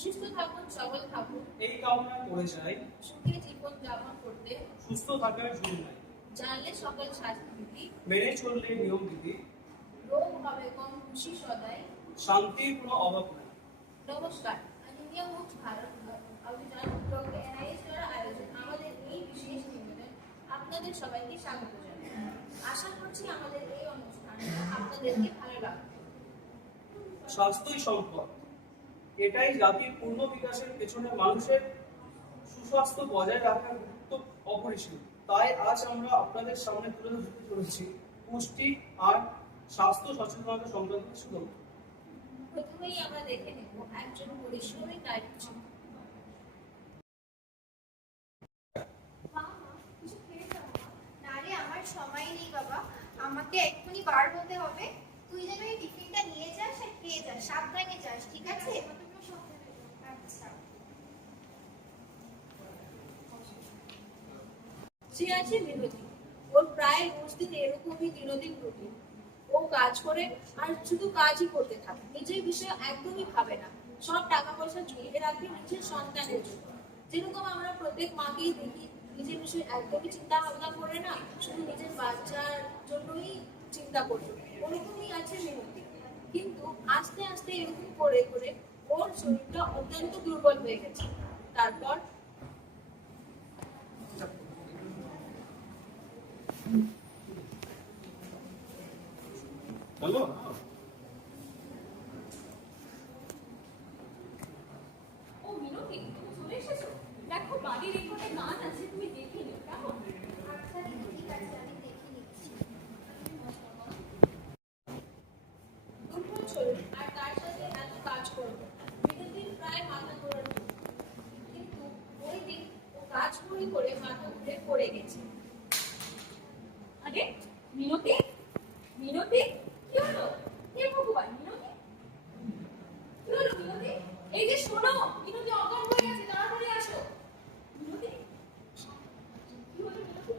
সুস্থ থাকুন, সবল থাকুন, এই কামনা করে যাই। সুখে জীবন যাপন করতে সুস্থ থাকার জন্য নাই, জানলে সকল শাস্তি, মেনে চললে নিয়ম বিধি, রোগ হবে কম, খুশি সদাই। শান্তির কোনো অভাব নাই। নমস্কার, ইন্ডিয়া মুক্ত ভারত অভিযান ব্লকে এনআইএস দ্বারা আয়োজন আমাদের এই বিশেষ নিবেদন আপনাদের সবাইকে স্বাগত জানাই। আশা করছি আমাদের এই অনুষ্ঠানটা আপনাদেরকে ভালো লাগবে। স্বাস্থ্যই সম্পদ, এটাই জাতির পূর্ণ বিকাশের পেছনে মানুষের সুস্বাস্থ্য বজায় রাখার গুরুত্ব অপরিসীম। তাই আজ আমরা আপনাদের সামনে তুলে ধরতে চলেছি পুষ্টি আর স্বাস্থ্য সচেতনতা সংক্রান্ত কিছু তথ্য। প্রথমেই আমরা দেখে নেব একজন পরিশ্রমী ডায়েট শিক্ষক। নারে আমার সময় নেই বাবা, আমাকে এক্ষুনি বার হতে হবে। তুই যেন এই টিফিনটা নিয়ে যাস আর খেয়ে যাস, সাবধানে যাস, ঠিক আছে? আচ্ছা। সে আছে বিনোদী, ওর প্রায় রোজ দিন এরকমই দিনদিন রুটিন। ও কাজ করে আর শুধু কাজই করতে থাকে, নিজের বিষয়ে একদমই ভাবে না। সব টাকা পয়সা জমিয়ে রাখে নিজের সন্তানের জন্য। যেরকম আমরা প্রত্যেক মাকেই দেখি নিজের বিষয়ে একদমই চিন্তা ভাবনা করে না, শুধু নিজের বাচ্চার জন্যই চিন্তা করছে। ওরকমই আছে বিনোদী, কিন্তু আস্তে আস্তে এরকম করে করে ওর শরীরটা অত্যন্ত দুর্বল হয়ে গেছে। তারপর হ্যালো, ও মিনতি, তুমি চলে এসেছো? দেখো বাড়ির রেকর্ডে গান আছে, তুমি দেখে নিও কেমন? আচ্ছা দিদি, ঠিক আছে, আমি দেখে নিচ্ছি। দুর্বল শরীর আর তার সাথে এত কাজ করবো, বিনোদির প্রায় মাথা ঘোরানো। কিন্তু ওই দিন ও কাজ করে করে মাথা ঘুরে পড়ে গেছে। আরে মিনতি, মিনতি, কি হলো? হে ভগবান, মিনতি, কি হলো মিনতি? এই যে শোনো, মিনতি অজ্ঞান হয়ে গেছে, তাড়াতাড়ি আসো। মিনতি, কি হলো মিনতি?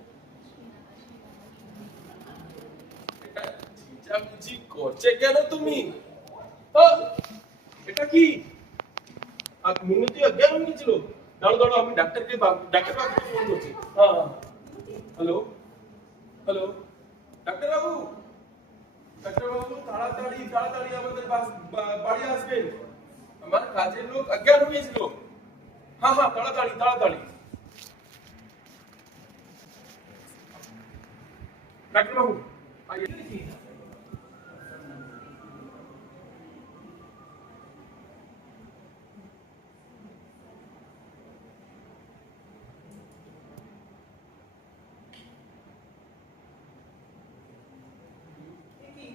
এটা চিচামিচি করছে কেন তুমি? আহ! এটা কি? মিনতি অজ্ঞান হয়ে গেছিল। দাঁড়ো দাঁড়ো, আমি ডাক্তার বাবুকে ফোন করছি। হ্যাঁ, হ্যালো হ্যালো, ডাক্তার বাবু, ডাক্তার বাবু, তাড়াতাড়ি তাড়াতাড়ি আমাদের বাড়ি আসবেন। আমার কাজের লোক অজ্ঞান হয়ে গেছিল। হ্যাঁ হ্যাঁ, তাড়াতাড়ি তাড়াতাড়ি। ডাক্তার বাবু,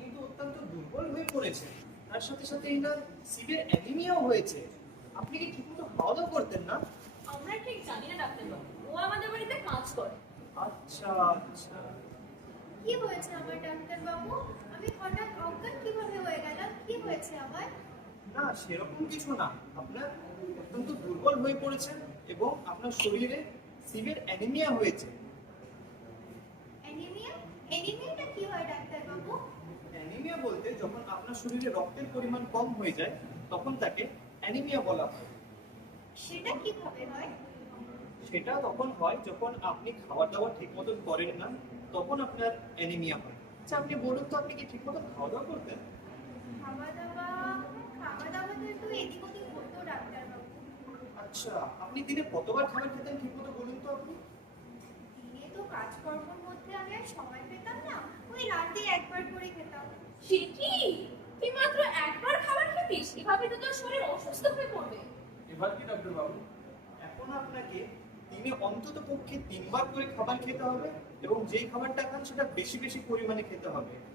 কিন্তু অত্যন্ত দুর্বল হয়ে পড়েছে। তার সাথে সাথে এনার সিভিয়ার অ্যানিমিয়াও হয়েছে। আপনি কি ঠিকমতো খাওয়া দাওয়া করতেন না? আমরা ঠিক জানি না ডাক্তারবাবু, ও আমাদের বাড়িতে কাজ করে। আচ্ছা আচ্ছা। কি হয়েছে আমার ডাক্তার বাবু? আমি হঠাৎ অজ্ঞান কিভাবে হয়ে গেলাম? কি হয়েছে আমার? না, সেরকম কিছু না। আপনার অত্যন্ত দুর্বল হয়ে পড়েছেন এবং আপনার শরীরে সিভিয়ার অ্যানিমিয়া হয়েছে। অ্যানিমিয়া? অ্যানিমিয়াটা কি হয় ডাক্তার বাবু? অ্যানিমিয়া বলতে যখন আপনার শরীরে রক্তের পরিমাণ কম হয়ে যায় তখন তাকে অ্যানিমিয়া বলা হয়। সেটা কিভাবে হয়? সেটা তখন হয় যখন আপনি খাবার দাবার ঠিক মতন করেন না, তখন আপনার অ্যানিমিয়া হয়। আচ্ছা, আপনি বলুন তো, আপনি কি ঠিক মতন খাওয়া দাওয়া করতেন? খাওয়া দাওয়া তো একটু এদিক ওদিক হতো ডাক্তার বাবু। আচ্ছা, আপনি দিনে কতবার খাবার খেতেন ঠিক মতো বলুন তো আপনি? দিনে তো কাজকর্মের মধ্যে আমি আর সময় পেতাম না, ওই রাতে একবার করে খেতাম। সে কি? তুই মাত্র একবার খাবার খেতিস? এভাবে তো তোর শরীর অসুস্থ হয়ে পড়বে। এবার কি ডাক্তার বাবু? এখন আপনাকে দিনে অন্তত পক্ষে 3 বার করে খাবার খেতে হবে এবং যেই খাবারটা খান সেটা বেশি বেশি পরিমাণে খেতে হবে।